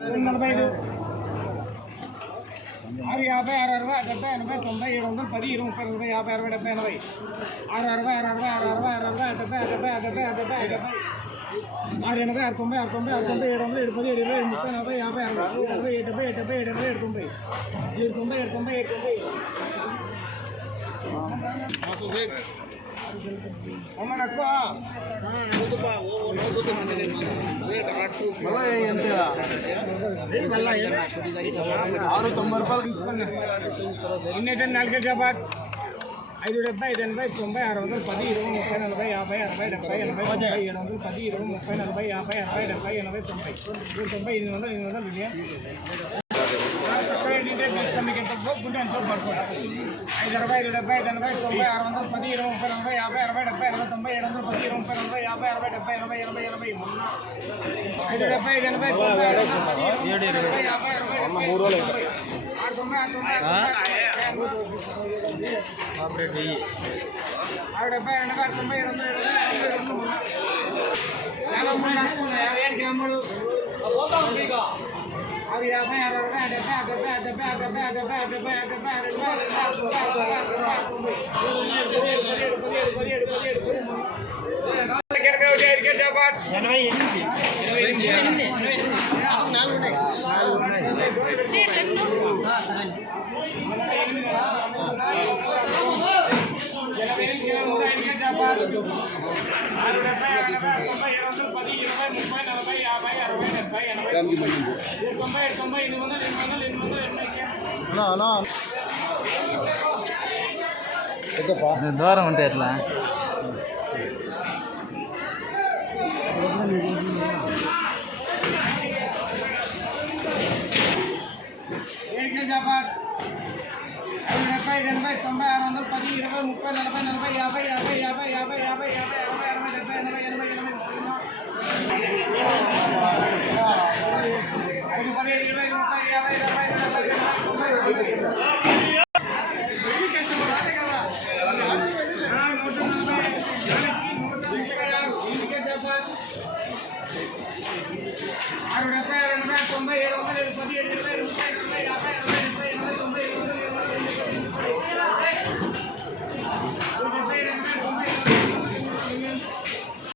నలభై ఐదు ఆరు యాభై ఆరు అరవై డెబ్బై ఎనభై తొంభై ఏడు వందలు పది ఇరవై ముప్పై నలభై యాభై అరవై డెబ్బై ఎనభై ఆరు అరవై ఆరు అరవై ఆరు అరవై ఆరు అరవై డెబ్బై డెబ్బై డెబ్బై డెబ్బై డెబ్బై ఆరు ఎనభై ఆరు తొంభై ఆరు తొంభై ఆరు తొంభై ఏడు వందలు ఏడు పది ఏడు ఇరవై ఏడు ముప్పై నలభై యాభై అరవై అరవై ఏడు డెబ్బై ఏడు డెబ్బై ఏడు ఎనభై ఏడు తొంభై ఏడు తొంభై ఏడు తొంభై ఏడు తొంభై అమ్మ నక్కువ ఆరు తొంభై రూపాయలు తీసుకున్నా ఎన్ని నాలుగే కాబట్టి ఐదు డెబ్బై ఐదు ఎనభై తొంభై ఆరు వందలు పది ఇరవై ముప్పై నలభై యాభై అరవై డెబ్బై ఎనభై ముప్పై ఏడు వందలు పది ఇరవై ముప్పై నలభై యాభై అరవై డెబ్బై ఎనభై తొంభై తొంభై ఎనిమిది వందలు ఎనిమిది వందలు ఐదు అరవై ఐదు డెబ్బై ఐదు ఎనభై తొంభై ఆరు వందలు పది ఇరవై ముప్పై నలభై యాభై అరవై డెబ్బై ఎనభై తొంభై ఏడు వందలు పది ఇరవై ముప్పై నలభై యాభై అరవై డెబ్బై ఎనభై ఎనభై ఎనభై ఐదు డెబ్బై ఐదు ఎనభై తొంభై ఆరు ఇరవై యాభై అరవై ఆరు తొంభై ఆరు తొంభై ఆరు డెబ్బై ఎనభై ఆరు తొంభై ఏడు వందలు ఏడు వందలు యాభై రెండు యాభై మూడు యాభై ఏడుకి ఆరు యాభై ఆరు అరవై ఆ డెబ్బై ఆ డెబ్బై ఆ డెబ్బై ఆ డెబ్బై ఆ డెబ్బై ఆ డెబ్బై ఆ డెబ్బై ఆ రెండు వేల ఎనభై, ఆ తొంభై, ఆ తొంభై, పదిహేడు, పదిహేడు, పదిహేడు, పదిహేడు, పదిహేడు, పదిహేడు. ఎనభై ఎనిమిది, ఇరవై ఎనిమిది ఐదుకే చెప్పండి. ఆరు ఇరవై, ముప్పై, నలభై, ఎనిమిది వందలు, ఎనిమిది వందలు, ఎనిమిది వందలు, ఎనభైకే. దూరం ఉంటే ఎట్లా ఏడుకే చెప్పండి. ఐదు డెబ్బై, ఐదు ఎనభై, తొంభై, ఆరు వందలు, పది, ఇరవై, ముప్పై, నలభై, నలభై, యాభై, యాభై, యాభై, యాభై, యాభై, యాభై, అరవై, అరవై, డెబ్బై, ఎనభై, ఎనభై, ఆరు. ఎన్నికే డెబ్బై తొంభై ఏడు వందల